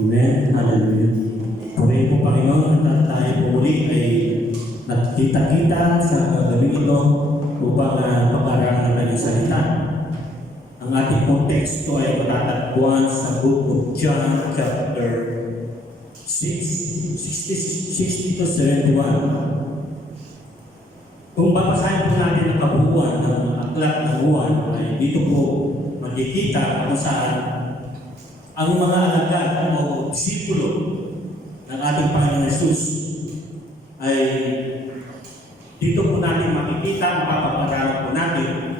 Amen. Hallelujah. Purihin po, Panginoon, at tayo po muli ay nakita-kita sa gabing ito upang pag-aralan ng iyong salita. Ang ating pong teksto ay matatagpuan sa Book of John, chapter 60 to 71. Kung babasahin po natin ang kabuuan ng aklat ng Juan, ay dito po makikita kung saan ang mga alagad o disipulo ng ating Panginoon Jesus ay dito po natin makikita, mapapag-aralan po natin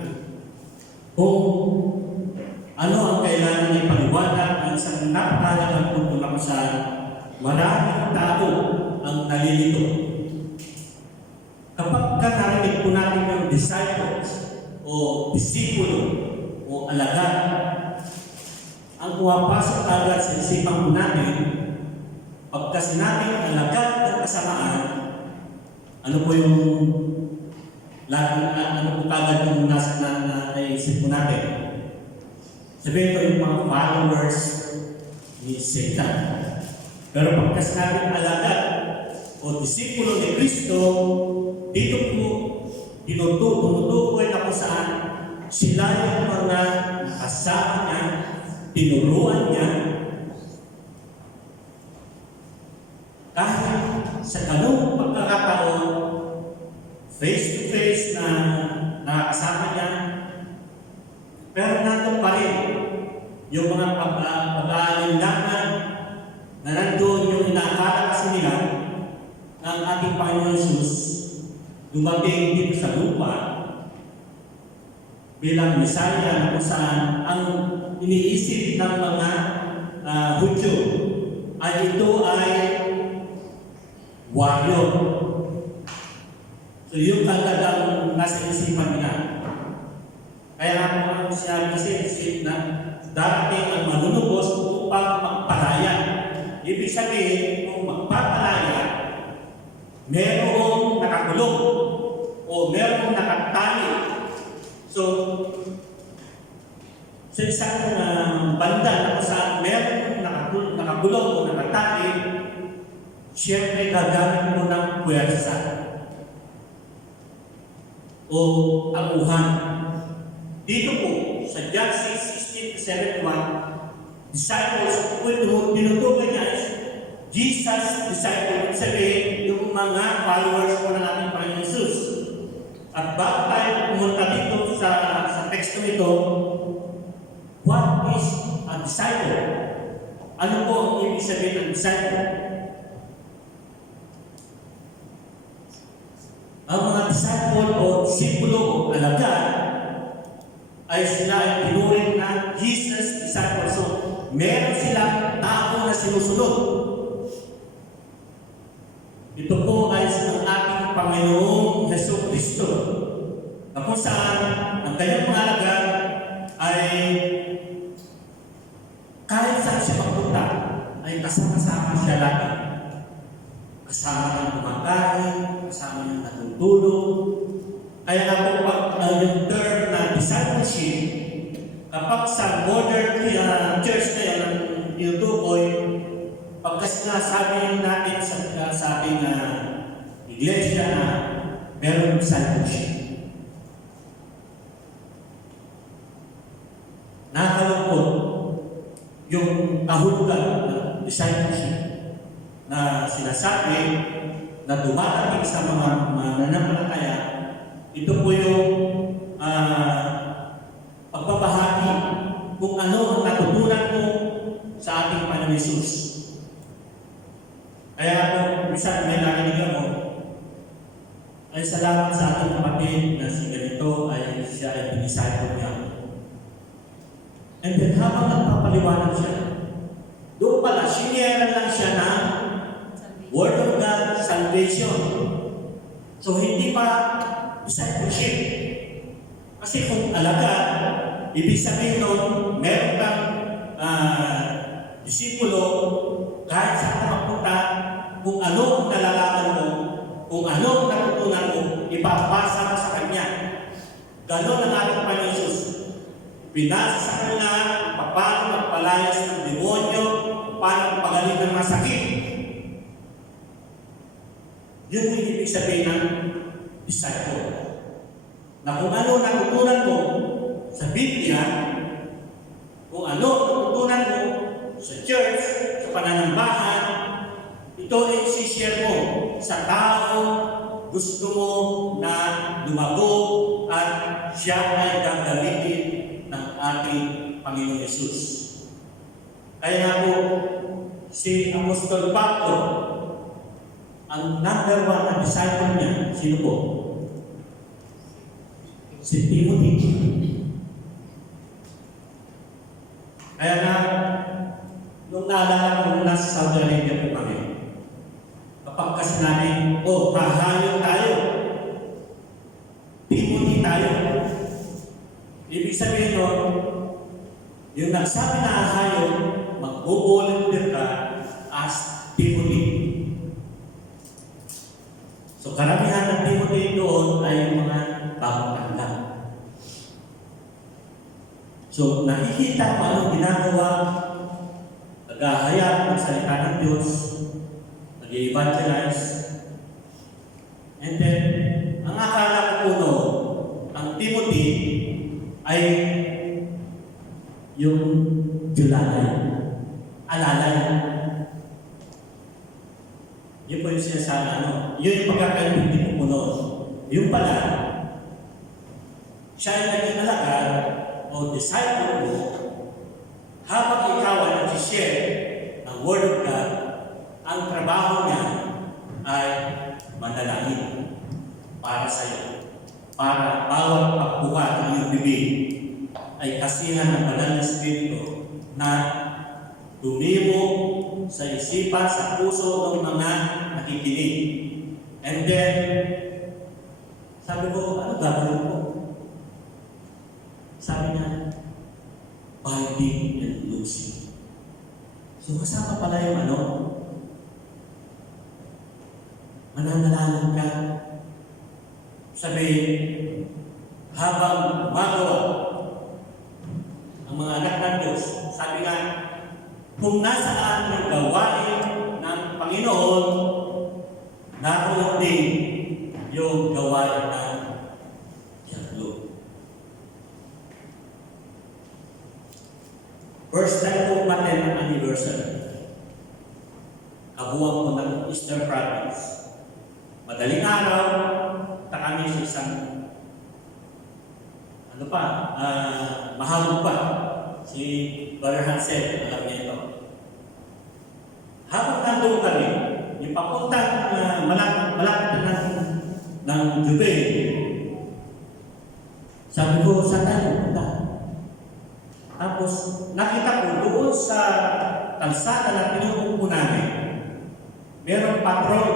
kung ano ang kailangan ng paliwanag ng isang napakahalagang punto na kung saan maraming tao ang nalilito. Kapag narinig po natin yung disciples o disipulo o alagad, ang pumapasok agad sa isipan po natin, pagka sinabing alagad ng kasamaan, ano po yung ano po kagad yung nasa naisip po natin? Sabihin ko yung mga followers ni Satan. Pero pagka sinabing alagad o disipulo ni Kristo, dito po tinutukoy na kung saan sila yung mga kasama niya, tinuruan niya, kahit sa ganung pagkakataon, face-to-face na nakakasama niya, pero nandun pa rin yung mga pag-aalinlangan na nandun yung inaakala kasi nila ng ating Panginoon Jesus dumating dito sa lupa bilang Mesaya na kung saan ang iniisip ng mga Hudyo ay ito ay warrior. So yung kagad ang nasa isipan nila. Kaya ang sinabi kasi na darating ang manunubos upang magpalaya. Ibig sabihin, kung magpapalaya, merong nakakulong o merong nakatali. So, sa isang banda na kung saan merong nakakulong o nakatali, siyempre gagamit mo ng puwersa o amuhan. Dito po, sa John 6:16-71, disciples, kung tinutukoy niya is Jesus' disciples, sabihin yung mga followers po ng ating Panginoon Jesus. At bago tayo pumunta dito sa teksto nito, what is a disciple? Ano po ang ibig sabihin ng disciple? Ang mga disciple o disipulo o alagad ay sila ay tinuring na Jesus disciple. So, meron silang tao na sinusunod. Ito po ay ang ating Panginoong Hesus Kristo. Na kung saan ang kanyang mga alagad ay kahit saan siya magpunta, ay kasama-sama siya lagi. Kasama ng kumakain, kasama ng natutulog. Kaya nga po pag yung term na discipleship, kapag sa modern church na yan ang tinutukoy, pagka sinasabi natin sa ating iglesia na meron discipleship. Nakakalungkot yung kahulugan ng discipleship na sinasabi na dumarating sa mga mananampalataya. Ito po yung pagbabahagi kung ano ang natutunan mo sa ating Panginoon Jesus. Kaya kung minsan may narinig ako, ay salamat sa ating kapatid na si ganito ay siya ay disciple niya. And then habang nagpapaliwanag siya, doon pala, siniyeran lang siya ng Word of God, salvation. So hindi pa discipleship. Kasi kung alagad, ibig sabihin nun, meron kang disipulo, kahit saan ka magpunta, kung ano ang nalalaman mo, kung ano ang natutunan mo, ipapasa mo sa Kanya. Ganon ang ating Panginoon Jesus. Pinasa sa Kanya paano magpalayas ng demonyo, paano Yun yung ibig sabihin ng disciple. Na kung ano natutunan mo sa Biblia, kung ano natutunan mo sa church, sa pananambahan, ito ay isishare mo sa tao gusto mo na lumago at siya ay gagamitin ng ating Panginoon Yesus. Kaya nga po, si Apostol Pablo, ang number one na disciple niya, sino po? Si Timothy. Kaya nga, nung naalala ko nung nasa Saudi Arabia po kami, kapag kasi namin, hahayo tayo. Timothy tayo. Ibig sabihin nun, yung nagsabi na hahayo, mag-volunteer ka as Timothy. So karamihan ng Timothy doon ay yung mga bagong tanggap. So nakikita mo anong ginagawa, naghahayag ng salita ng Diyos, nag-evangelize, and then ang akala ko puno, ang Timothy ay yung julalay, alalay. Yun po yung sinasabi, yun yung pagkakaintindi ko puno. Yung pala, siya ay naging alagad o disciple mo habang ikaw ay nag-share ng Word of God, ang trabaho niya ay manalangin para sa iyo. Para bawat pagbuhat ng iyong bibig ay kasihan ng banal na Espiritu na tumimo sa isipan, sa puso ng mga nakikinig. And then, sabi ko, ano gagawin ko? Sabi niya, binding and loosing. So, kasama pala yung mananalangin ka. Sabi, habang gumagawa ang mga anak ng Diyos, sabi nga, kung nasaan ang gawain ng Panginoon, naroon din yung gawain ng diablo. First time po patin ang anniversary. Kabuwang ko ng Eastern Province. Madaling araw, kami sa isang mahabog pa si Brother Hansel, alam niya ito. Habang nandun kami, yung papuntang malapit ng gabi, sabi ko, saan tayo punta? Tapos, nakita ko doon sa kalsada na pinupupo namin, merong patrol.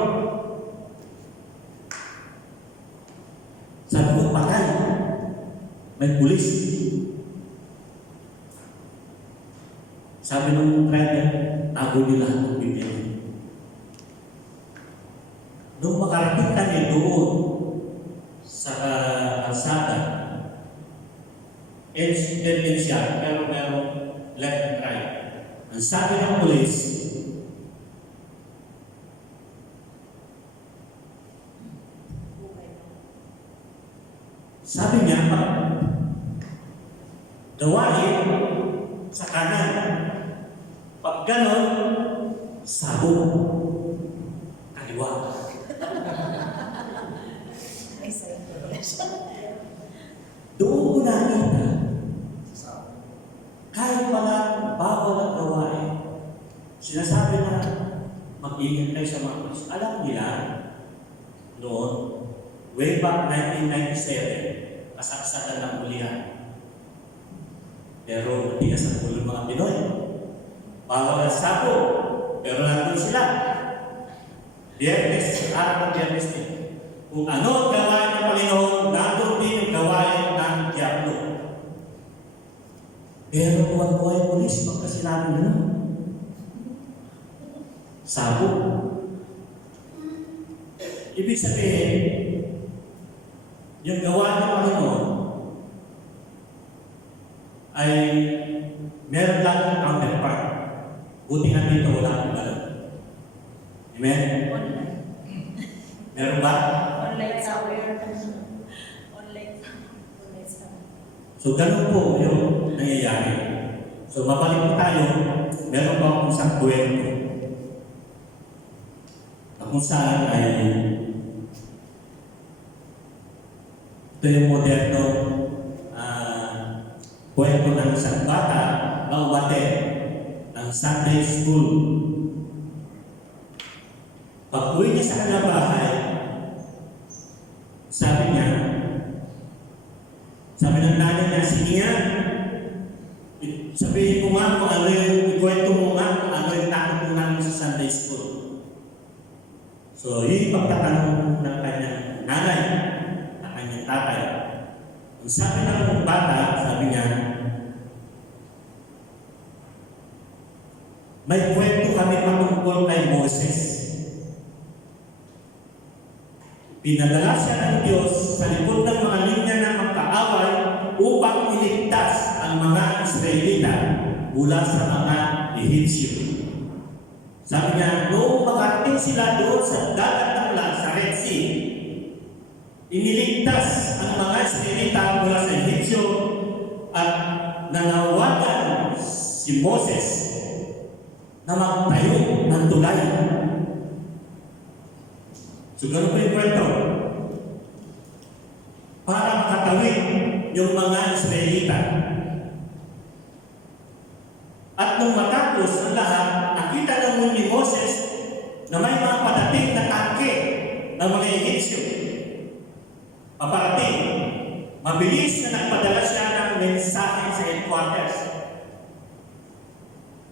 Sabi ko, patay. May pulis. Sabi ng driver, tago nila ang bibili. Nung makarating kami doon sa kalsada, din siya, pero merong left and right. Ang sabi ng pulis, sabi niya, gawain sa kanan. Pag ganon, sabog. Kaliwa. Doon ko nakita, kahit pala bawal ang gawain, sinasabi na mag-ingat kayo sa mga pulis. Alam nila, noon, way back 1997, kasaksakan ng ulihan. Pero matigas ang ulo ng mga Pinoy. Bawal ang sabo, pero nandun sila. Biyernes, araw ng Biyernes din. Kung ano ang gawain ng Panginoon, nandun din yung gawain ng diablo. Pero kuwan-kuwa yung pulis, magkasilabi na nun. Sabo. Ibig sabihin, yung gawain ng Panginoon ay meron lang ang counterpart. Buti nga dito wala akong gano'n. Amen? Meron ba? Online software. Online software. So, ganun po yung nangyayari. So, mabalik po tayo, meron pa akong isang kwento na kung saan ay ito yung moderno kwento ng isang bata na umate ng Sunday School. Pag-uwi niya sa kanyang bahay, sabi ng nanay niya, sige nga, sabihin mo nga kung ano yung ikwento mo nga kung ano yung takot mo namin sa Sunday School. So, yung pagtatanong ng kanyang nanay, ng kanyang tatay. Ang sabi ng bata, sabi niya, may kwento kami patungkol kay Moses. Pinadala siya ng Diyos sa likod ng mga linya ng magkaaway upang iligtas ang mga Israelita mula sa mga Ehipsyo. Sabi niya, noong makarating sila doon sa dagat ng sa Red Sea, iniligtas ang mga Israelita mula sa Ehipsyo at nanawagan si Moses na magtayo ng tulay. So, ganun po yung kwento. Para makatawid yung mga Israelita. At nung matapos ang lahat, nakita naman ni Moses na may mga padating na tangke ng mga Ehipsyo. Paparating, mabilis na nagpadala siya ng mensahe sa headquarters.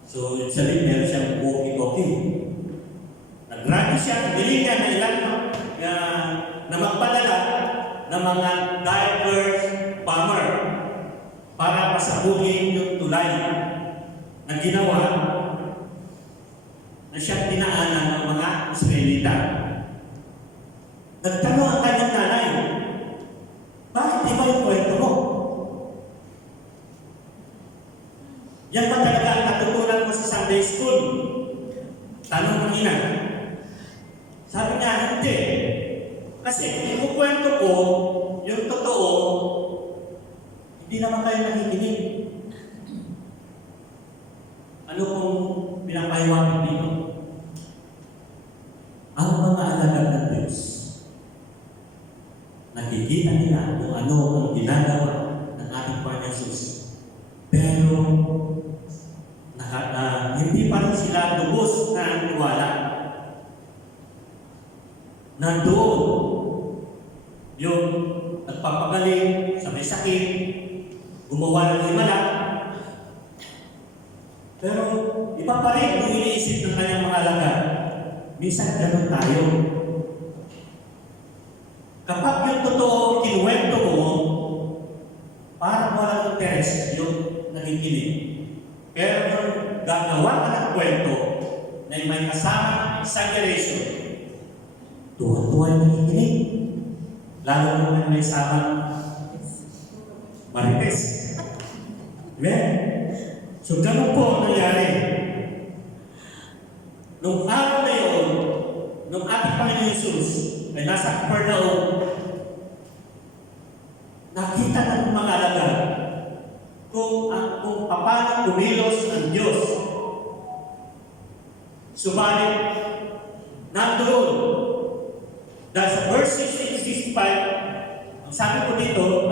So, sabihin meron siyang walkie-talkie. Nag-radio siya, hindi niya na ilan na magpadala ng mga divers bomber para pasabugin yung tulay na ginawa na siyang dinaanan ng mga Israelita. Nagtanong ang kanyang nanay, bakit iba yung kwento mo? Yan ba talaga ang natutunan mo sa Sunday School? Tanong ng ina. Sabi niya, hindi. Kasi yung kwento ko, yung totoo, hindi naman kayo nakikinig. Ano kung pinapahiwatig dito? Ang mga alagad ng Diyos, nakikita nila kung ano ang ginagawa ng ating Panginoon Jesus. Pero, hindi pa rin sila lubos na naniwala. Nandoon yung nagpapagaling sa may sakit, gumawa ng himala. Pero iba pa rin yung iniisip ng kanyang mga alagad. Minsan ganun tayo. Kapag yung totoo kinuwento mo, parang walang interes yung nakikinig. Pero yung gagawa ka ng kwento na may kasama exaggeration, tuwa-tuwa yung nakikinig. Lalo naman may sabang marites. Amen? So, ganun po ang nangyari. Nung araw na yun, nung ating Panginoon Jesus ay nasa Capernaum, nakita ng mga alagad kung paano kumilos ng Diyos. Subalit, nandoon, dahil sa verse 65, ang sabi ko dito,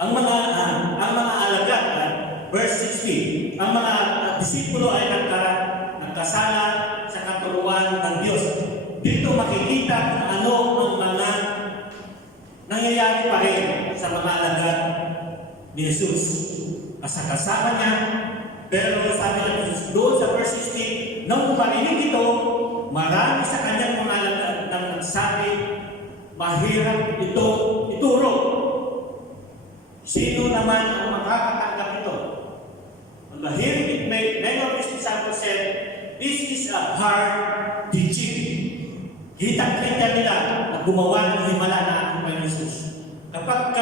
ang mga alagad, verse 60, ang mga disipulo ay nagkasala sa katuruan ng Diyos. Dito makikita kung ano ang mga nangyayari pa rin sa mga alagad ni Jesus. Kasama niya, pero sabi ng Jesus, doon sa verse 60, nung marinig ito, marami sa kanyang mga alagad nang nagsabi, mahirap ito ituro. Sino naman ang makakatanggap ito? On the hearing it many of his disciples said, this is a hard teaching. Kita-kita nila na gumawa ng himala na ating Panginoon Jesus. Kapag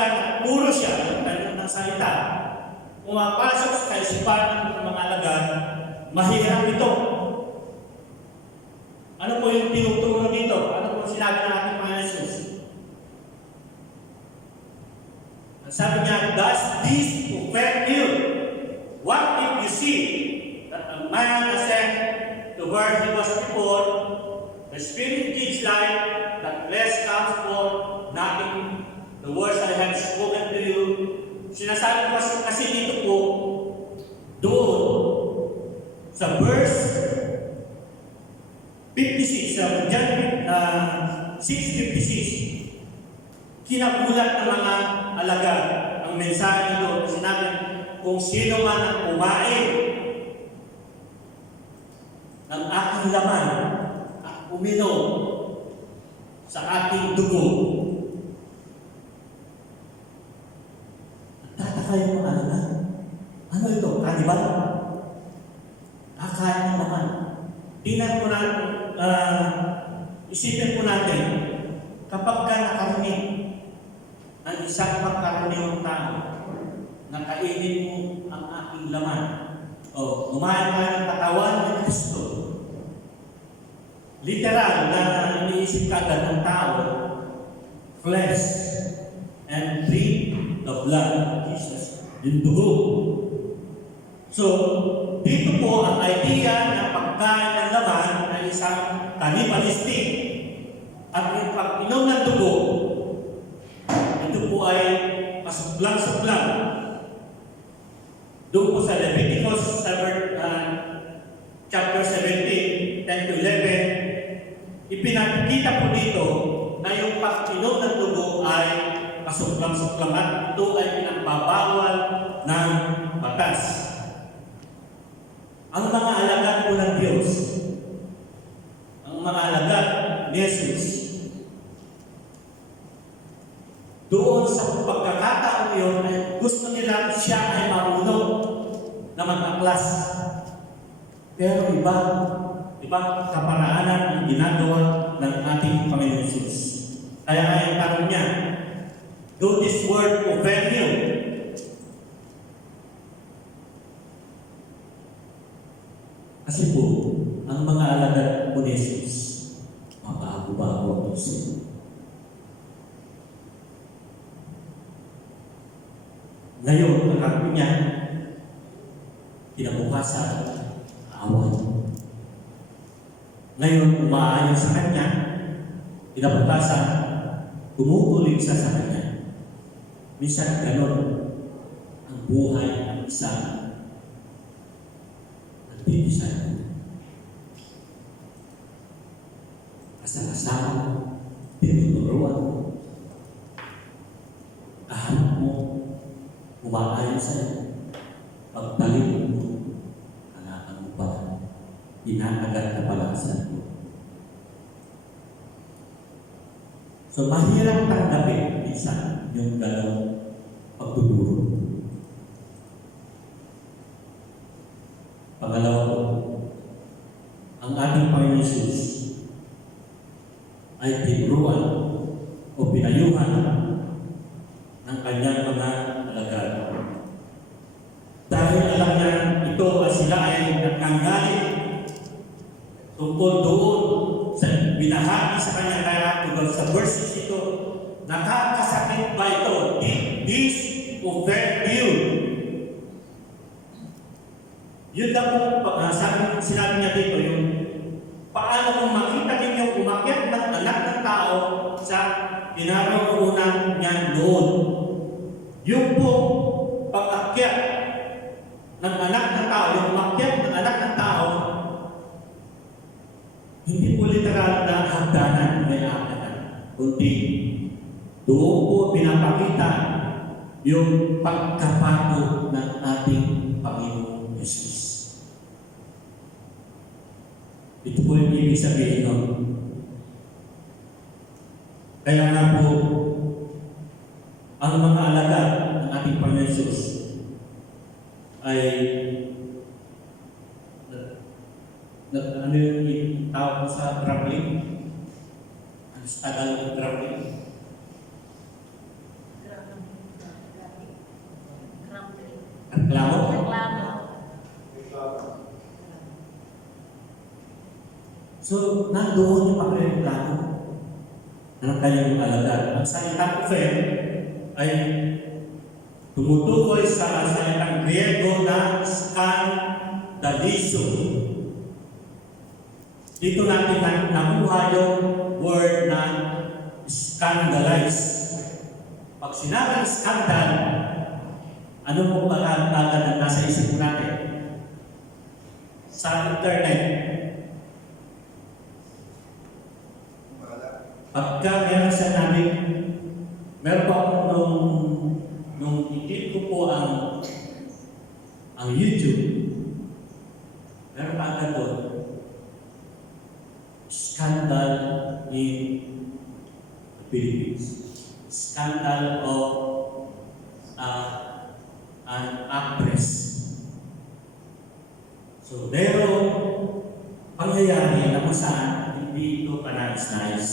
puro siya ng kanyang salita, pumapasok sa kaisipan ng mga alagad, mahirap ito. Ano po yung tinuturo dito? Ano po sinabi ng ating Panginoon Jesus. Ang sabi niya, does this offend you? What if you see that a man ascend to where he was before, the Spirit gives life, that flesh comes forth, nothing, the words I have spoken to you. Sinasabi ko kasi dito po, doon, sa verse 56, sa John 6:56, kinagulat ng mga alagad ang mensahe nito na sinabi, kung sino man ang kumain ng aking laman at uminom sa aking dugo, nagtataka yung mga alagad. Ano ito? Kanibal? Kakain ng laman. Tingnan po natin, isipin po natin, kapag ka nakarinig ng isang pagkaraniwang tao, nakainin mo ang aking laman, o kumain ka ng katawan ni Kristo, literal na iniisip ka agad ng tao, flesh and drink the blood of Jesus, yung dugo. So, dito po ang idea ng pagkain ng laman ay isang cannibalistic. At yung pag-inom ng dugo, ito po ay masuklang-suklang. Doon po sa Leviticus chapter 17, 10-11, ipinakita po dito na yung pag-inom ng dugo ay masuklang-suklang at ito ay pinagbabawal ng batas. Ang mga alagad po ng Diyos, ang mga alagad ni Jesus, doon sa pagkakataon yun, ay gusto nila siya ay marunong na mag-aklas. Pero ibang kaparaanan ang ginagawa ng ating Panginoon Jesus. Kaya ang tanong niya, do this word offend you? Kasi po, ang mga alagad po ni Jesus, mabago-bago ang puso. Ngayon, ang akin niya, kinabukasan, awan. Ngayon, umaayon sa kanya, kinabukasan, tumutulig siya sa kanya. Minsan, ganon ang buhay ng isang nagbibisan. Kasama-sama, tinuturuan. Kahanap mo, umaayon sa'yo. Pagbalik mo, anak mo pala. Inaagad na pala sa iyo. So, mahirap tanggapin minsan yung gano'ng pagtuturo. Pangalawa po, ang ating Panginoon Jesus ay tinuruan o pinayuhan ng kanyang mga alagad. Dahil alam niya ito ay sila ay nagkanggaling tungkol doon sa binahagi sa kanya kaya tungkol sa verses ito, nakakasakit ba ito? Did this offend you? Yun lang po, sinabi niya dito, yung paano kung makita ninyo umakyat ng anak ng tao sa pinaroonan niya noon. Yung po pag-akyat ng anak ng tao, yung umakyat ng anak ng tao, hindi po literal na hagdanan may hagdanan, kundi doon po pinapakita yung pagkapato ng ating Panginoon Jesus. Ito po yung ibig sabihin nun. Kaya nga po, ang mga alagad ng ating Panginoon Jesus ay ano yung tawag sa grappling? Ang tagal ng grappling? Reklamo? So, nandoon yung pagreklamo. ng kanyang alagad. Ang salitang ofer ay tumutukoy sa salitang Griego na skandalizo. Dito natin nakuha yung word na scandalize. Pag sinabing scandal, ano po ba agad ang nasa isip natin? Sa internet, pagka meron sa namin, meron po ako nung i-click ko po ang YouTube, meron pa agad doon, scandal in the Philippines. Scandal of an actress. So, merong pangyayari na kung saan hindi ito kanais-nais.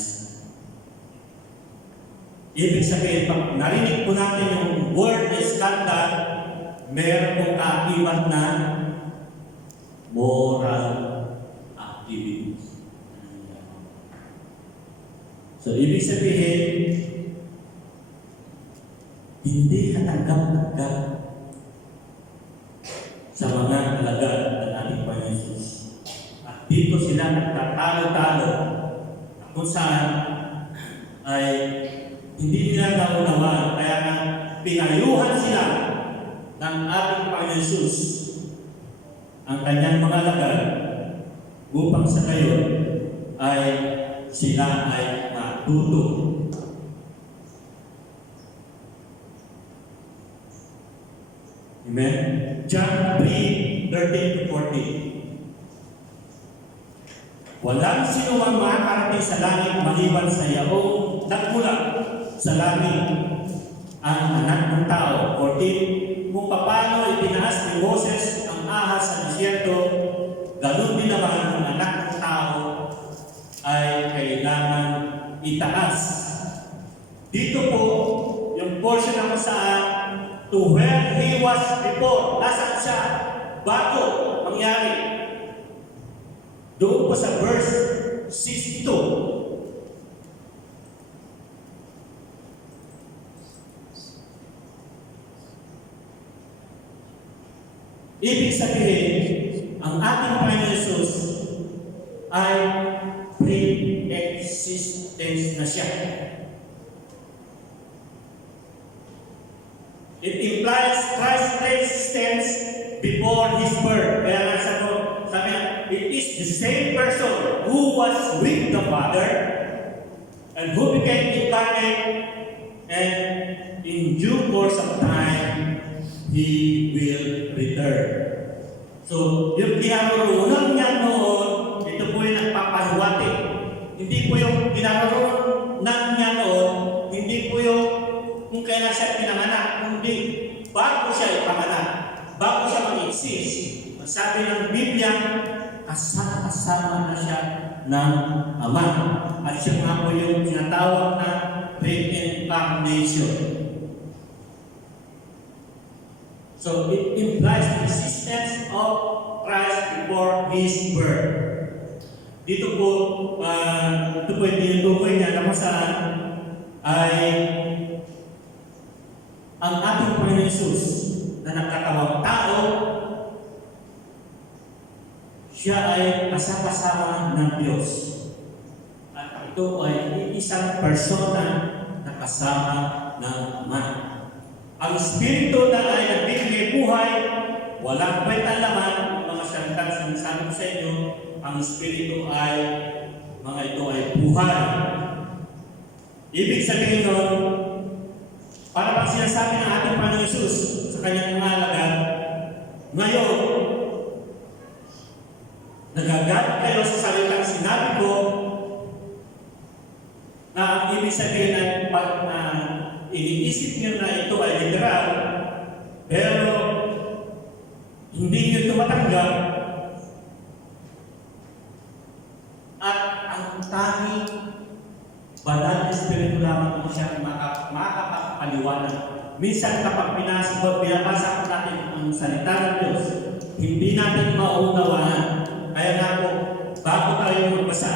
Ibig sabihin, pag narinig po natin yung word na scandal, meron pong kaakibat na moral activities. So, ibig sabihin, hindi katanggap-tanggap sa mga alagad ng ating Panginoon Jesus. At dito sila nagtatalo-talo kung saan ay hindi nila naunawan, kaya nga pinayuhan sila ng ating Panginoon Jesus ang kanyang mga alagad upang sa gayon ay sila ay matuto. Amen? John 3:13-14. Walang sino mang makakarating sa langit maliban sa Yaong nagmula sa langit, ang anak ng tao. 14. Kung paano itinaas ni Moses ang ahas sa disyerto, ganun din naman ang anak ng tao ay kailangan itaas. Dito po, yung portion na kung saan to where he was before. Nasaan siya? Bago mangyari. Doon po sa verse 62. Ibig sabihin, ang ating Panginoon Jesus ay pre-existence na siya. It implies Christ's existence before His birth. Kaya nga sabi niya, it is the same person who was with the Father and who became incarnate, and in due course of time, He will return. So, yung kinaroroonan niya noon, ito po yung nagpapahiwati. Hindi po yung kinaroroonan niya noon, hindi po yung kung kailan siya pinanganak, kundi bago siya ipanganak, bago siya mag-exist. Sabi ng Biblia, kasama na siya ng Ama. At siya nga po yung tinatawag na reincarnation. So it implies the existence of Christ before His birth. Dito po, ito po yung tinutukoy niya na kung saan ay ang ating Panginoon Jesus na nagkatawang tao, siya ay kasama ng Diyos. At ito ay isang persona na kasama ng Ama. Ang Espiritu na ay nagbibigay buhay, walang kwentang laman, mga salitang sinasabi ko sa inyo, ang Espiritu ay, mga ito ay buhay. Ibig sabihin nun, para pang sinasabi ng ating Panginoon Jesus sa kanyang mga alagad, ngayon, nagagat kayo sa salitang sinabi ko na ang ibig sabihin ay iniisip niyo na ito ay literal, pero hindi niyo ito matanggap, at ang tanging banal na Espiritu lamang po siya makakapaliwanag. Minsan kapag binabasa ko natin ang salita ng Diyos, hindi natin maunawaan. Kaya nga po, bago tayo magbasa,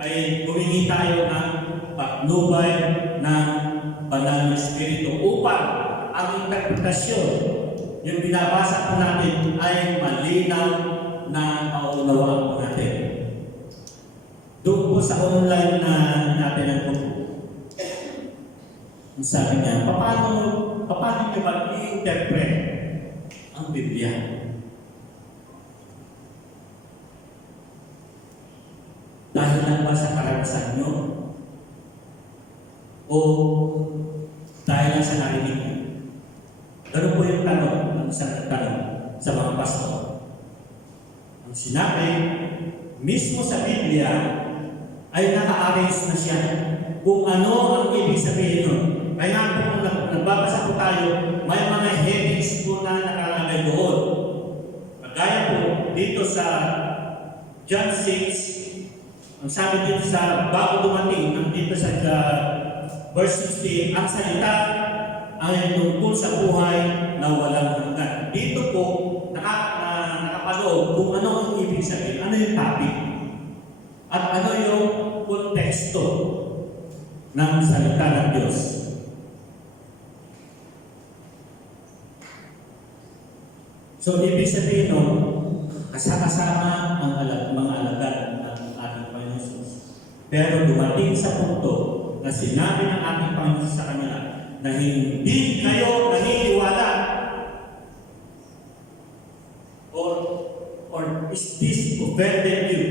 ay humingi tayo ng patnubay ng banal na Espiritu upang ang interpretasyon, yung binabasa po natin ay malinaw na maunawaan po natin. Doon po sa online na natin ang po, sabi niya, paano niyo ba i-interpret ang Biblia? Dahil lang ba sa karanasan nyo? O dahil lang sa narinig nyo? Ganun po yung tanong, ang isang tanong sa mga pastor. Ang sinabi, mismo sa Biblia, ay naka-arrange na siya kung ano ang ibig sabihin nun. Kaya po kung nagbabasa po tayo, may mga headings po na nakalagay doon. Kagaya po dito sa John 6, ang sabi dito sa bago dumating, dito sa verse 16, ang salita ay tungkol sa buhay na walang hanggan. Dito po, nakapaloob kung ano ang ibig sabihin, ano yung topic, at ano yung konteksto ng salita ng Diyos. So, ibig sabihin nun, kasama ang mga alagad ng ating Panginoon Jesus. Pero dumating sa punto na sinabi ng ating Panginoon sa kanila na hindi kayo naniniwala. Or is this offended you?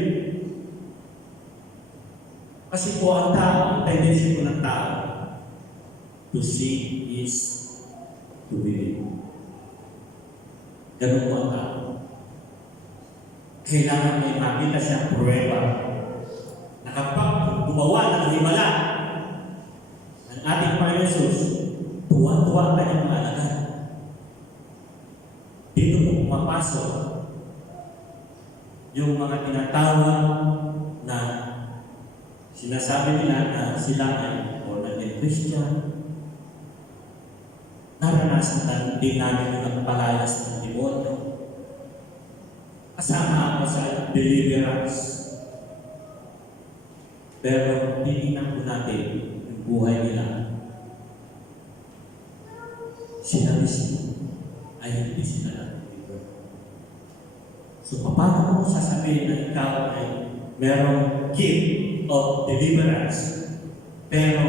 Kasi po ang tao, ang tendency po ng tao, to see is to believe. Ganun po ang tao. Kailangan may makita siyang pruweba na kapag gumawa ng himala ng ating Panginoon Jesus, tuwa-tuwa ang kanyang mga alagad. Dito po pumapasok yung mga tinatawag na sinasabi nila na sila ay born again Christian. Naranasan din namin ang palayas ng demonyo. Kasama ako sa deliverance. Pero titignan po natin yung buhay nila. Sila mismo ay hindi sila na-deliver. So, paano mo sasabihin na ikaw ay merong gift of deliverance, pero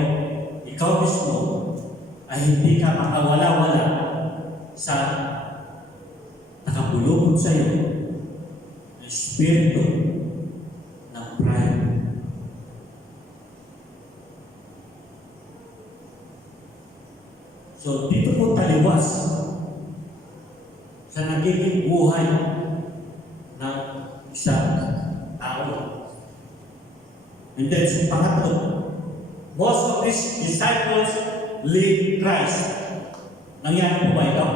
ikaw mismo ay hindi ka makawala-wala sa nakabulubog sa iyo na espiritu ng pride. So, dito po taliwas sa nagiging buhay ng isang tao. And then, sa pangatlo, most of these disciples leave Christ. Nangyari po ba ito?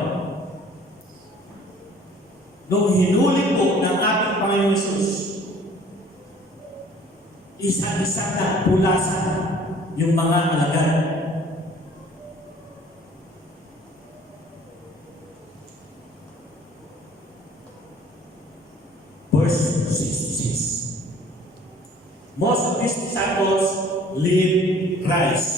Nung hinuli po ng ating Panginoon Jesus, isa-isa na pulasan yung mga alagad. Verse 66. Most of these disciples leave Christ.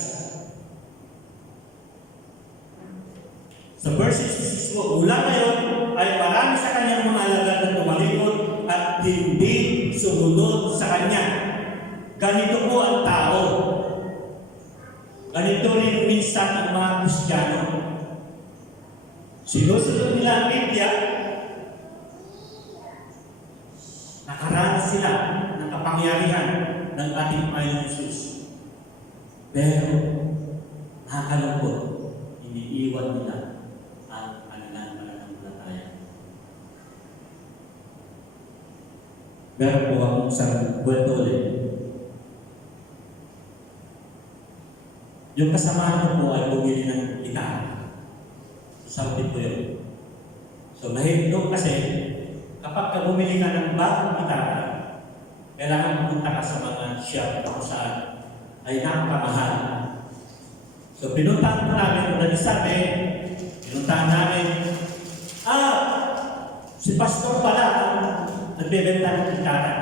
Sa verse 66 po, mula ngayon ay marami sa kanyang mga alagad na tumalikod at hindi sumunod sa kanya. Ganito po ang tao. Ganito rin minsan ang mga Kristiyano. Sinusunod nila ang Biblia, nakaranas sila ng kapangyarihan ng ating Panginoon Jesus. Pero, nakakalungkot, iniiwan nila ang kanilang pananampalataya. Meron po akong isang kwento ulit. Yung kasamahan ko po ay bumili ng gitara. Sabi ko yun. So, nahihintong kasi, kapag ka bumili ka ng bagong gitara, kailangan pumunta ka sa mga shop kung saan ay napakamahal. So, pinuntahan po namin, kung sabi, pinuntahan namin, si pastor pala ang nagbebenta ng gitara.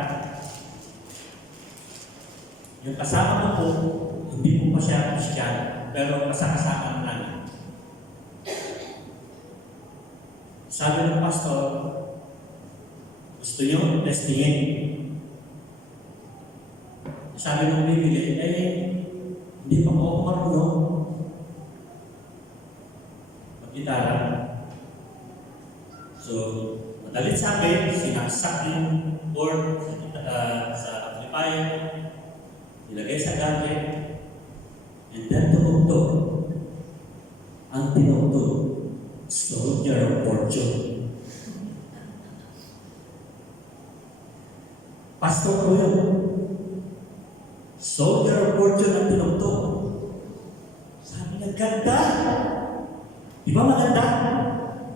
Yung kasama ko po, hindi po pa siya Christian, pero kasakasaan lang. Sabi ng pastor, gusto nyo testingin? Sabi ng bibili, hindi pa ako marunong mag-gitara. So, madalit sabi, sinaksak yung board sa amplifier, ilagay sa gadget, and then tumugtog. Ang tinugtog, Soldier of Fortune. Pastor ko yun. Soldier of Fortune ang tinugtog. Sabi niya, ganda! Di ba maganda?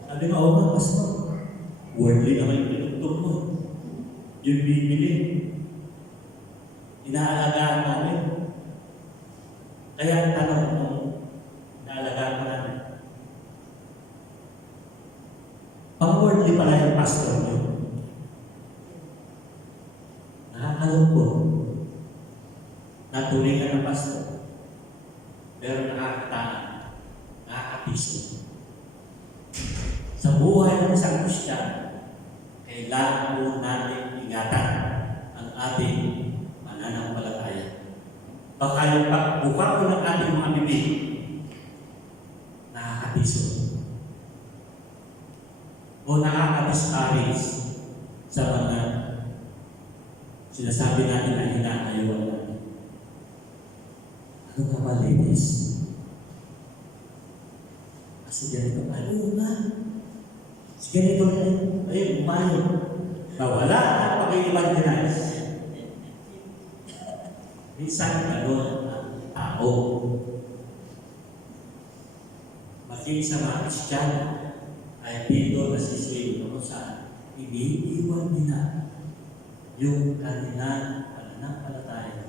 Sabi nga, oo nga, pastor. Worldly naman yung tinugtog mo. Yung bibili. Inaalagaan namin. Kaya ang tanong kung inaalagaan mo namin. Pang-worldly pala yung pastor niyo. Nakakalungkot. Naturingan ng pastor. Pero nakakataan. Nakakapiso. Sa buhay ng isang Kristyan, kailangan po natin ingatan ang ating mananampalataya. Baka yung pagbuka ko ng ating mga bibig, nakakapiso. O nakaka-discourage sa mga sinasabi natin na hinahayuan natin. Ano nga ba, ladies? Kasi ganito, ano na? Kasi ganito na, ayun, umayo. Nawala ang pag-i-evangelize. Minsan, gano'n ang tao. Maging sa mga Kristiyano, ay dito nasiswing kung saan iniiwan nila yung kanilang pananampalataya.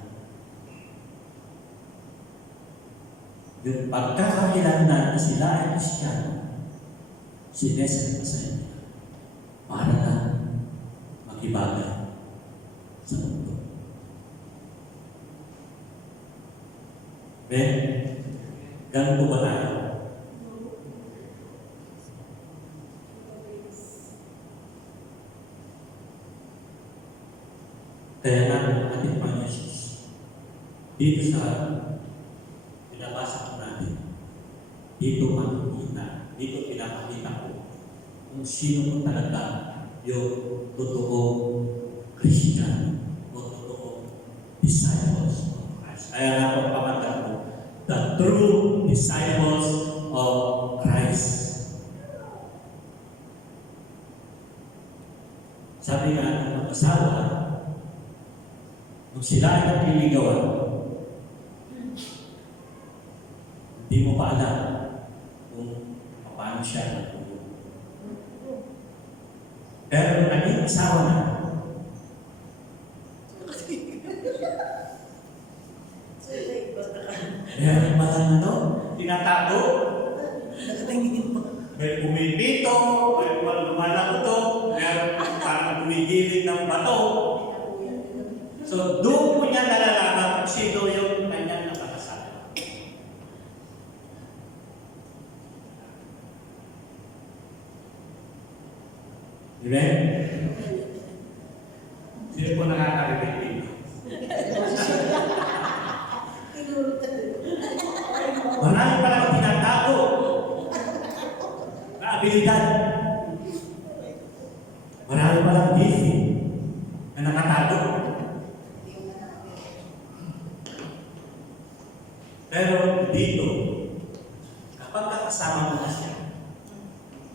Yung pagkakakilanlan na sila ay Kristiyano, sinesend sa inyo para na makibagay sa mundo. Ben, ganun po ba tayo? Kaya natin ating Panginoon Jesus, dito sa pinabasa ko natin, dito makikita, dito pinapakita ko kung sino mo talaga yung totoong Christian o totoong disciples of Christ. Kaya nga po pamatan ko, the true disciples of Christ. Sabi nga ng mag-asawa, kung sila ay nagliligawan, hindi mo pa alam kung paano siya nagtulog. Pero naging asawa na, meron palang tinatago, may pumipito, may lumalakuto, meron parang bumigilid ng bato. So, doon po niya nalalaman kung sino yung kanyang nakakasama. Amen? Sino po nakakarinig dito? Marami palang tinatago na abilidad. Marami palang gifting na nakatago. Pero dito, kapag kasama mo na siya,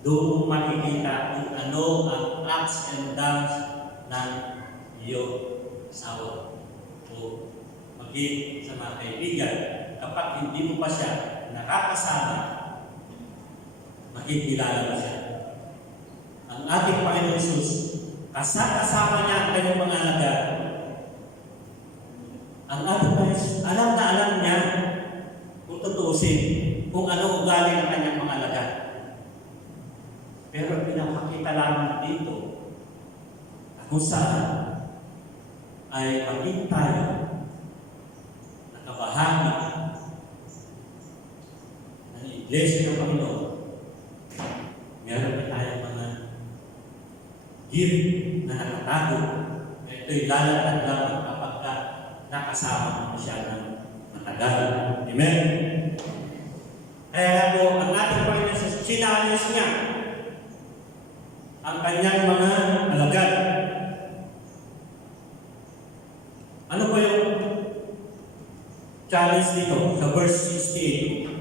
doon makikita kung ano ang ups and downs ng iyong asawa o maging sa mga kaibigan. Kapag hindi mo pa siya nakakasama, makikilala mo siya. Ang ating Panginoon Jesus, kasama niya ang kanyang mga alagad. Ang ating Panginoon Jesus, alam na alam niya kung tutuusin kung ano ugali ng kanyang mga alagad. Pero pinapakita lamang dito kung saan ay maging tayo nakabahagi Iglesia ng Panginoon, meron na tayong mga gift na nakatago. Ito'y lalatag lamang kapag nakasama mo siya ng matagal. Amen? Kaya po, ang ating Panginoon sa sinalis niya ang kanyang mga alagad. Ano po yung challenge dito sa verse 68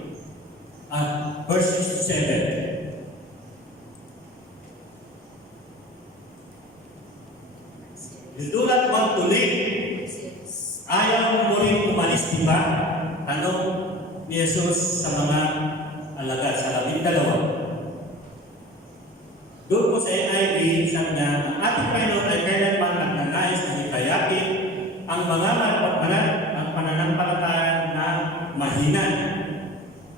at verse 67? You do not want to live. Ayaw mo rin umalis, di ba? Tanong ni Jesus sa mga alagad sa 12. Doon po sa NIV, sabi niya, ang ating Panginoon ay kailanman nagnanais na hikayatin ang mga pananampalataya na mahina.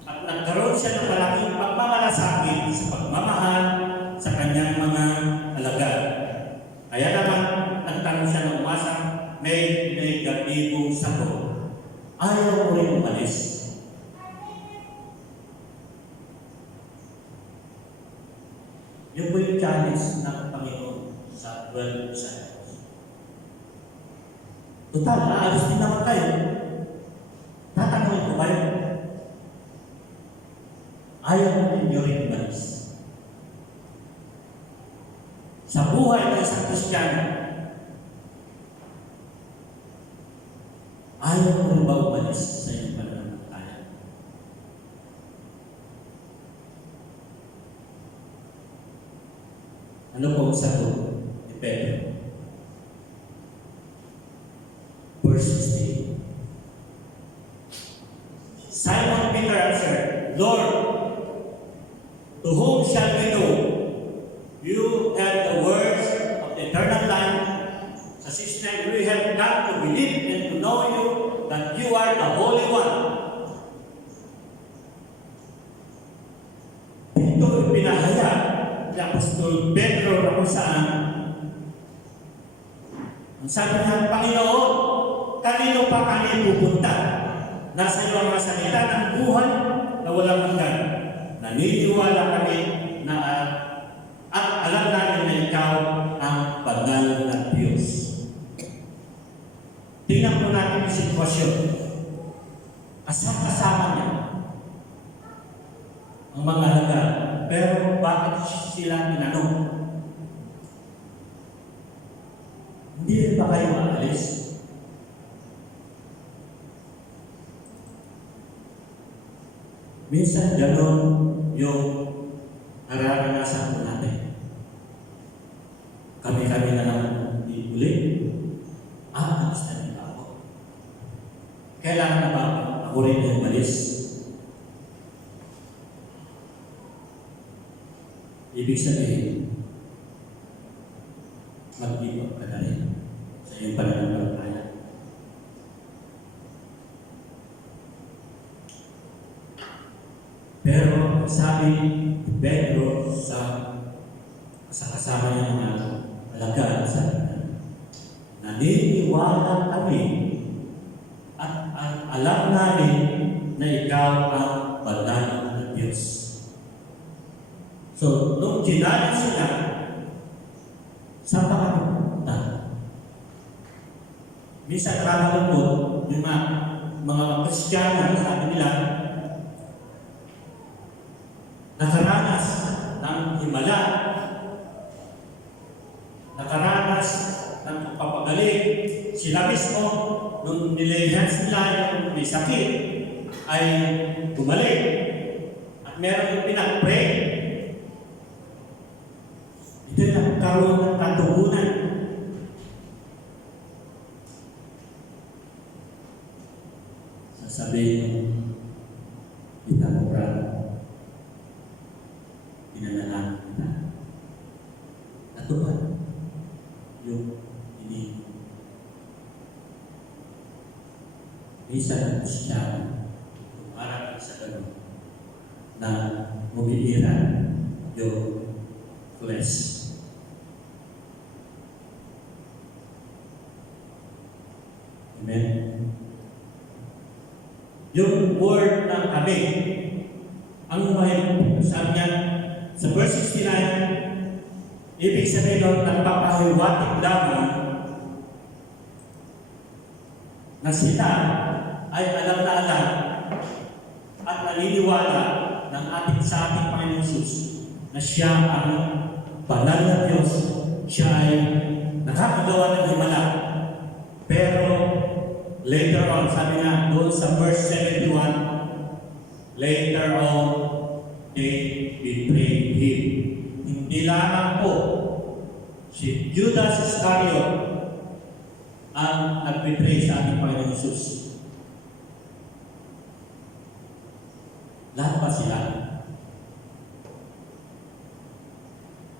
At nagkaroon siya ng malaking pagmamalasakit sa pagmamahal sa kanyang mga alagad. Kaya naman, nagtanong siya ng umasa, may gabibong sako. Ayaw mo rin umalis. Yun po yung challenge ng Panginoon sa 12 disciples. Total, aalis din naman kayo. Tatanungin ko kayo. Ayaw mo ninyo rin umalis. Sa buhay ng isang Kristiyano, ayaw mo rin ba umalis sa iyong pananampalataya? Ano po ang sagot ni Pedro? Verse 16. Simon Peter answered, Lord, to whom shall we go? You have the words of the eternal life. Sa 69, we have got to believe and to know you that you are the Holy One. Ito pinahaya ni Apostol Pedro na kung saan ang sabi niya, Panginoon, kanino pa kami pupunta? Nasa iyo ang mga salita ng buhay na walang hanggan. Naniniwala kami na at alam namin na ikaw ang banal na Diyos. Tingnan po natin yung sitwasyon. Kasama niya ang mga alagad. Pero bakit sila tinanong? Hindi rin ba kayo maalis? Minsan gano'n yung nararanasan po natin. Kami-kami na lang di uli. Alis na rin ako. Kailangan na ba ako rin yung malis? Ibig sabihin, mag-give up ka na rin sa iyong pananampalataya. Pero sabi ni Pedro sa kasama niya mga alagad, sabi niya, naniniwala kami at alam namin na ikaw ang banal na Diyos. So, nung ginanit sila, saan pa kami pupunta? Minsan nakakalungkot, yung mga Kristiyano, sabi nila, nakaranas ng himala, nakaranas ng pagpapagaling. Sila mismo, nung nilehans nila yung may sakit, ay gumaling. At meron yung pinag-pray. Ito yung nagkaroon ng katugunan. Sasabihin mo, itamura, pinanalang kita. Ito ba? Yung hindi. Minsan ang Kristiyano, parang sa gano'n, na bumibira yung flesh. Amen? Yung word ng kami, sabi niya, sa verse 69, ibig sabihin nun, nagpapahiwatig lamang na sila ay alam na alam at naniniwala ng sa ating Panginoon Jesus na siya ang banal na Diyos, siya ay nakakagawa ng himala. Pero later on, sabi nga doon sa verse 71, later on, they betrayed him. Hindi lamang po si Judas Iscariot ang nag-betray sa ating Panginoon Jesus. Lahat pa sila.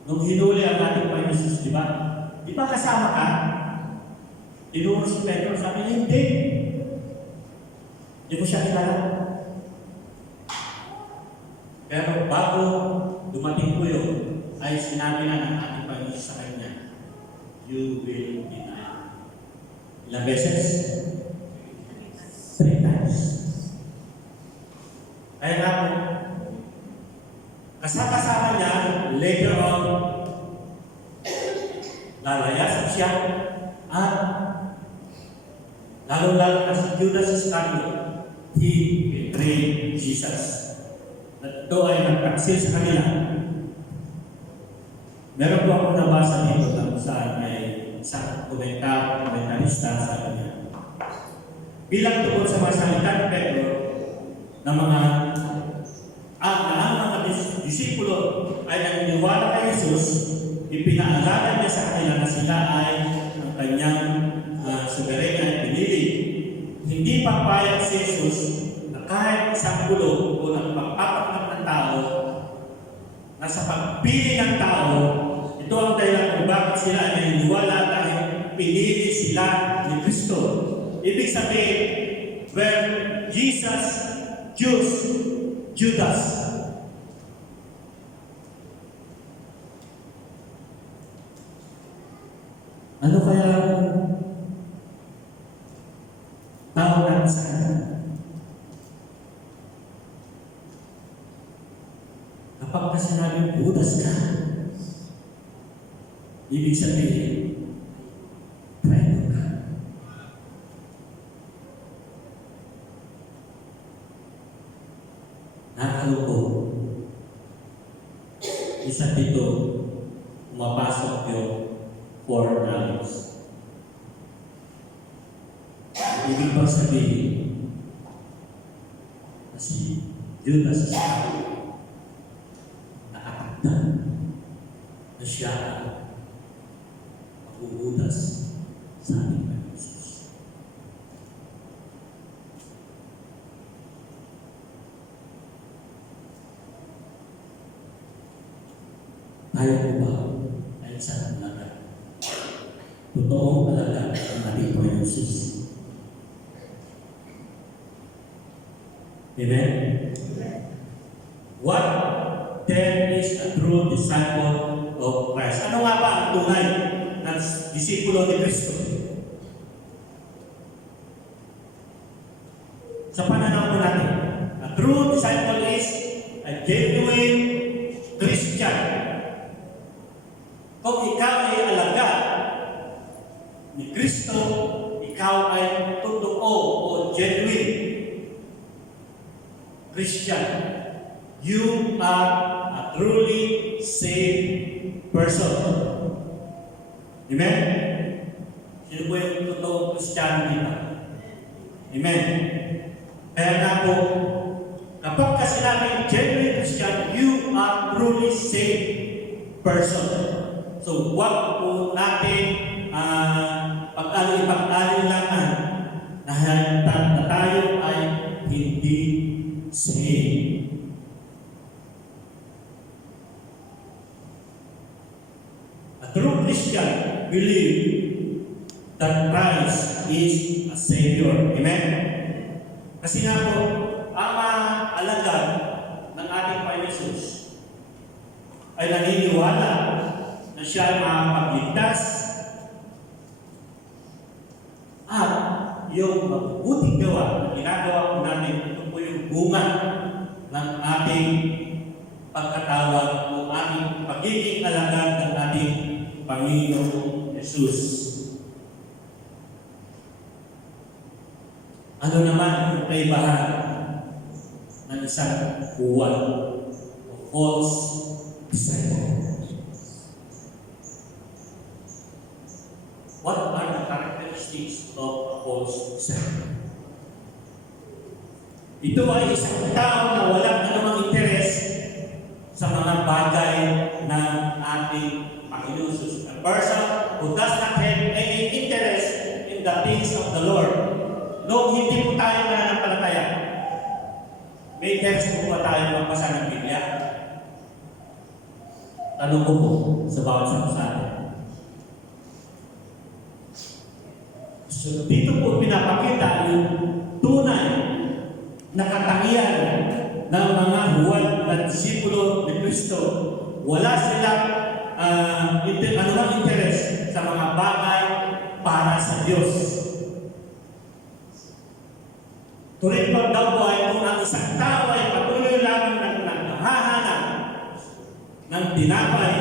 Nung hinuli ang ating Panginoon Jesus, di ba? Di ba kasama ka? Tinuro si Pedro, sabi niya, hindi. Hindi mo siya kilala. Pero bago dumating ko yun, ay sinabi na ng ating Panginoon sa kanya, you will deny. Ilang beses? 3 times. Kaya nga po, kasama niya, later on, lalayasan siya, at lalo-lalo na si Judas Iscariot, he betrayed Jesus. At ito ay nagtaksil sa kanila. Meron po ako nabasa dito kung saan ay isang komentarista sa kanya. Bilang tungkol sa mga salita ni Pedro na ang mga disipulo ay naniniwala kay Jesus, ipinaalala niya sa kanila na sila ay ang kanyang soberenya at pinili. Hindi papayag si Jesus na kahit isang bulog o nagpapapanak ng tao na sa pagpili ng tao, ito ang dahilan kung bakit sila ay naniniwala dahil pinili sila ni Kristo. Ibig sabihin, when Jesus chose Judas, ano kaya tao natin sa kanya? Kapag ka sinabing Judas ka, ibig sabihin, traitor ka. Nakaloko. Isa dito, umapasok yung 4 knowledge. Ibig bang sabihin na si Judas Iscariot nakatakda na siya ang magbubutas sa ating Panginoon Jesus. Tayo po ba ay isang alaga? Totoong alaga ang ating Panginoon Jesus. Amen? What then is a true disciple of Christ? Ano nga ba ang tunay ng disipulo ni Kristo? Sa pananaw po natin, a true disciple is a genuine Christian. Kung ikaw ay alaga ni Kristo, ikaw ay totoo o genuine Christian. You are a truly saved person. Amen? Sino po yung totoong Kristiyano dito? Amen? Kaya nga po, kapag ka sinabing genuine Christian, you are truly saved person. So, wag po natin pag-alin-langan na tayo ay hindi saved. A true Christian believe that Christ is a Savior. Amen? Kasi nga po, ang alagad ng ating Panginoon Jesus ay naniniwala na siya ay makakapagligtas at yung mabubuting gawa na ginagawa po natin, ito po yung bunga ng ating pagkatawag o ating pagiging alagad ng ating Panginoong Jesus. Ano naman yung kaibahan ng isang huwad o false disciple? What are the characteristics of a false disciple? Ito ay isang tao na walang anumang interes sa mga bagay ng ating Panginoon Jesus. A person who does not have any interest in the things of the Lord. No, hindi po tayo nananampalataya. May interest po ba tayo magbasa ng Biblia? Tanong ko po sa bawat sa atin. So, dito po pinapakita yung tunay na katangian ng mga huwad na disipulo ni Kristo. Wala silang anumang interes sa mga bagay para sa Diyos. Tuloy pag daw po ay kung ang isang tao ay patuloy lamang naghahanap ng tinapay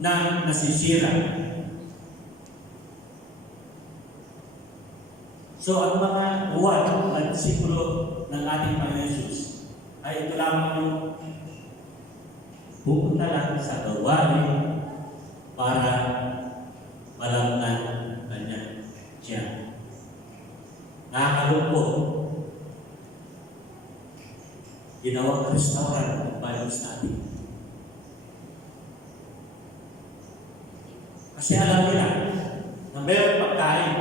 na nasisira. So, ang mga huwad at disipulo ng ating Panginoon Jesus ay ito lamang yung pupunta lang sa gawain para malamnan ang kanyang tiyan. Nakakalungkot. Ginawang restaurant ng Bible study. Kasi alam nila na mayroong pagkain.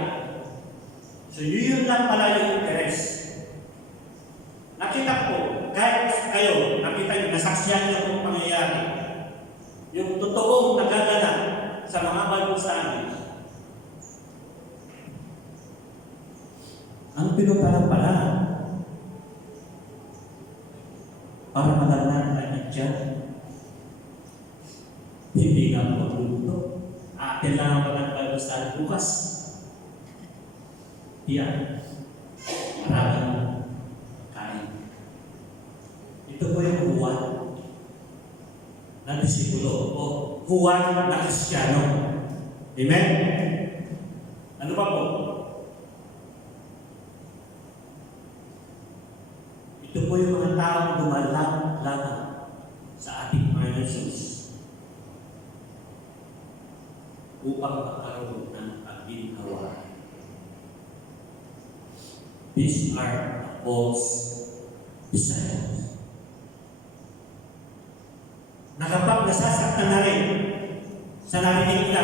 So yun lang pala yung interes. Nakita ko, kahit kayo, nakita nyo, nasaksiyan nyo kung pangyayari. Yung totoong nagaganap sa mga Bible studies. Ang pinuntahan pala, para malangan ang dyan. Hindi nga magluluto. Atin lang ang mga Bible study bukas. Yan. Maraming kain. Ito po yung huwad na disipulo o huwad na Kristiyano. Amen? Ano pa po? Ito po yung mga taong dumalang sa ating Panginoon Jesus upang magkaroon ng pagginhawa. These are the false disciples. Na kapag nasasaktan na rin sa narinig na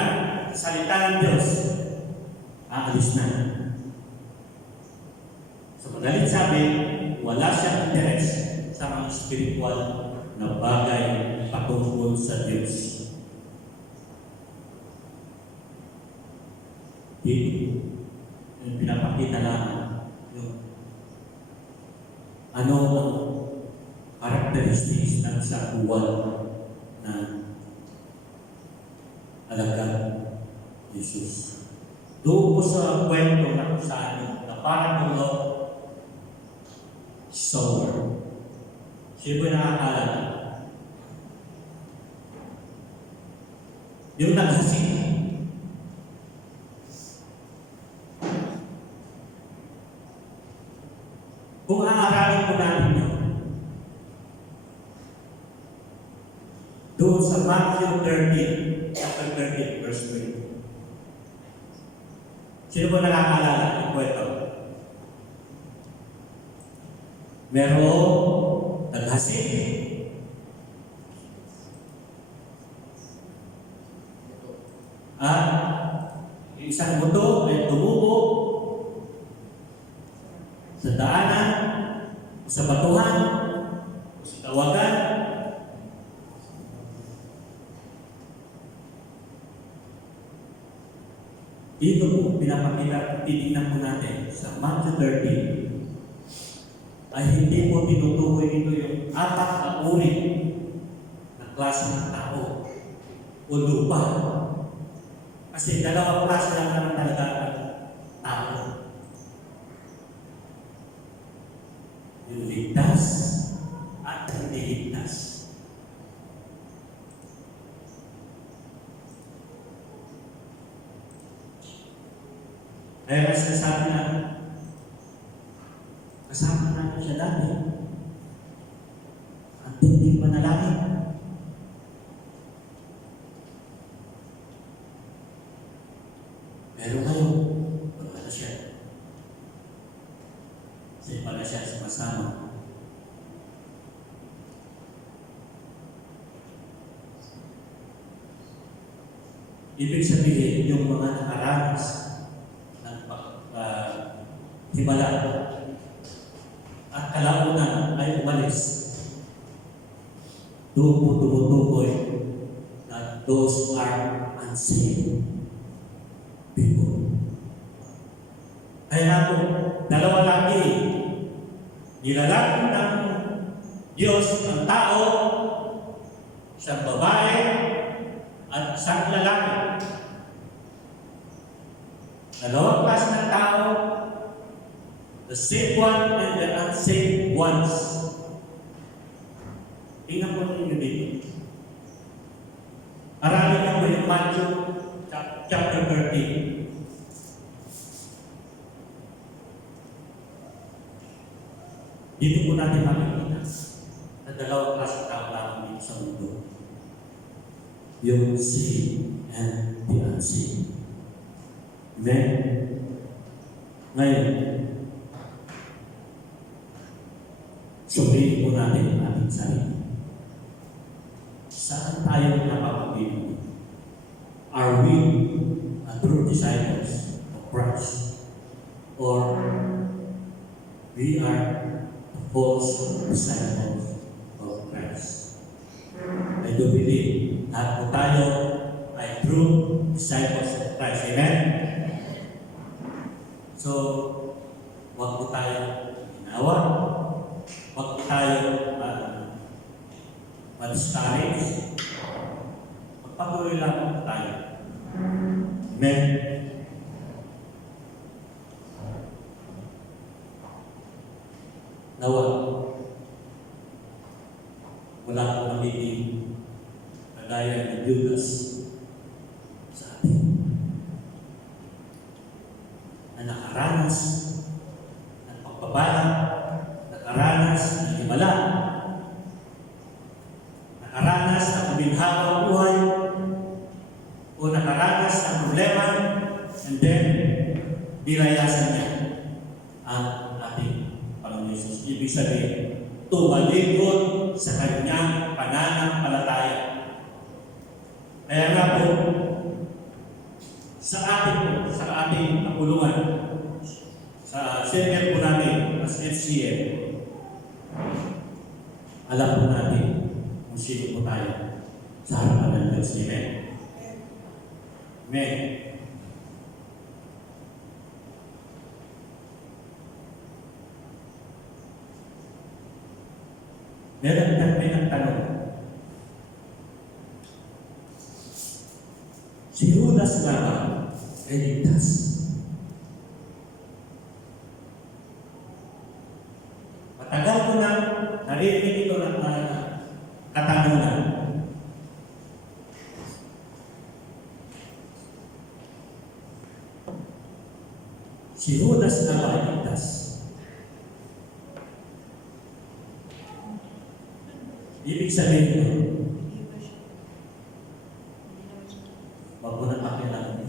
salita ng Diyos, aalis na. So madalit sabi, wala siyang interes sa mga spiritual na bagay patungkol sa Diyos. Dito, yung pinapakita naman ano ang characteristics ng sa huwad na alagad ni Jesus. Doon po sa kwento na kung saan na parable of sower. Sino po nakakala? Yung naghasik. Kung aaralin po natin yun, doon sa Matthew 13, chapter 13, verse 20. Sino po nakakalala ng kwento? Merong naghasik. Yung isang buto ay tumubo sa daanan, sa batuhan, sa tawagan. Dito po pinapakita, titignan po natin sa Matthew 13 ay hindi po tinutukoy dito yung apat na uri na klase ng tao o lupa. Kasi dalawang klase lang naman talaga ang tao. Yung ligtas at Kaya mas nasabi na, kasama natin siya dati. Ang tinding panalangin. Pero ngayon, wala na siya. Sa iba na siya sumasama. Ibig sabihin, yung mga nakaranas ng himala at kalaunan ay umalis. Doon po tumutukoy na those are unsaved people. Kaya po, dalawa lagi. Nilalang ng Diyos ang tao, isang babae, at isang lalaki. Dalawang klase ng tao, the saved one and the unsaved ones. Tingnan po ninyo dito. Aralin niyo po yung Matthew chapter 13. Dito po natin makikita na dalawang klase ng tao lamang dito sa mundo. Yung saved and the unsaved. Amen? Ngayon, sabihin po natin ang ating sarili. Saan tayo napapabilin? Are we a true disciples of Christ? Or we are false disciples of Christ? I do believe lahat po tayo ay true disciples of Christ. Amen? So, huwag po tayo ginawa. Huwag po tayo ma-discourage. Magpatuloy lang po tayo. Amen? Nawa, wala akong magiging kagaya ng Judas sa atin na nakaranas ng pagbabalag, nakaranas ng himala, nakaranas ng kuminhabang buhay, o nakaranas ng problema, and then nilayasan niya ang ating Panginoon Jesus. Ibig sabihin, tumalikod sa kanyang pananampalataya. Kaya nga po, sa ating kapulungan, sa circle po natin as FCM, alam po natin kung sino po tayo sa harapan ng Diyos. Amen? Amen. Meron tayo ng tanong. Si Judas nga ba ay ligtas? Matagal ko nang narinig ito ng katanungan. Si Judas nga ba ay ligtas? Ibig sabihin ko, wag mo na pakialaman.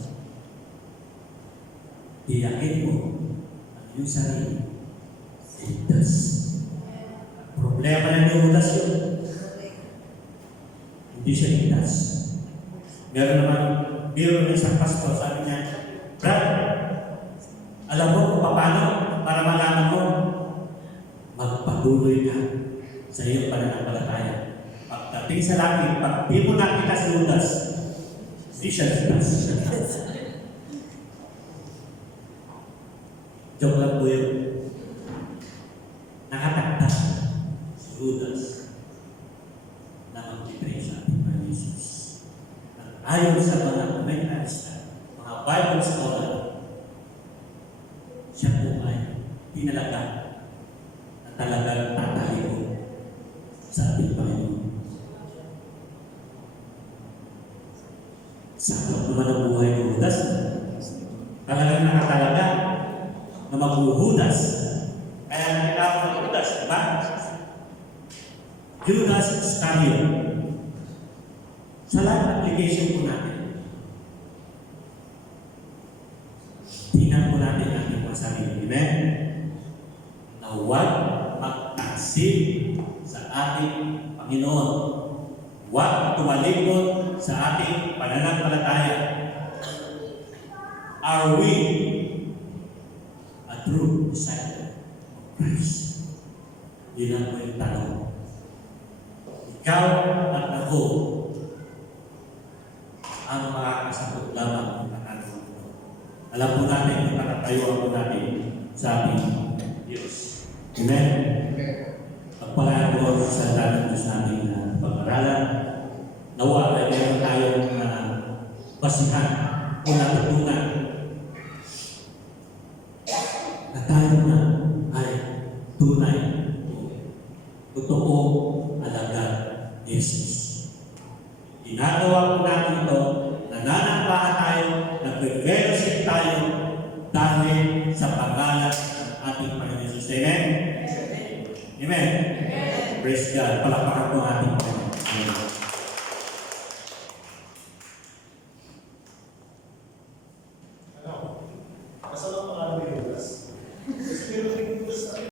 Iyakin mo ang iyong sarili. Ligtas. Problema na ng Judas yun. Hindi siya ligtas. Meron ng isang pastor, sabi niya, Brad, alam mo kung paano para malaman mo, magpatuloy ka sa iyong pananampalataya. Pagdating sa langit, pag di mo nakita si Judas, hindi siya ligtas. Joke lang po yun. Nakatakta si Judas na mag-betray sa ating Panginoon Jesus. Ayon sa mga comentarista, mga Bible scholar, siya po ay pinalaga na talagang tatalikod sa ating Panginoon. Sakot naman ang buhay ng Judas. Talagang nakatalaga na maghuhudas. Kaya kailangan maghudas, di ba? Judas Iscariot. Sa life application po natin, tingnan po natin ang ating mga sarili. Amen? Na huwag magtaksil sa ating Panginoon. Huwag tumalikod sa ating pananampalataya. Are we a true disciple of Christ? Yun ang po yung tanong. Ikaw at ako ang makakasagot lamang ng tanong ito. Alam po natin yung nakatayuan po natin sa ating Diyos. Amen? Pagpalaan po sa dating Diyos natin na pag-aralan, nawa ay meron tayong basihan o natutunan na tayo na ay tunay totoo alagad ni Jesus. Ginagawa po natin ito, nananampahan tayo, nagre-fellowship tayo dahil sa pangalan ng ating Panginoon Jesus. Amen? Amen? Praise God. Palakpakan po ating Panginoon.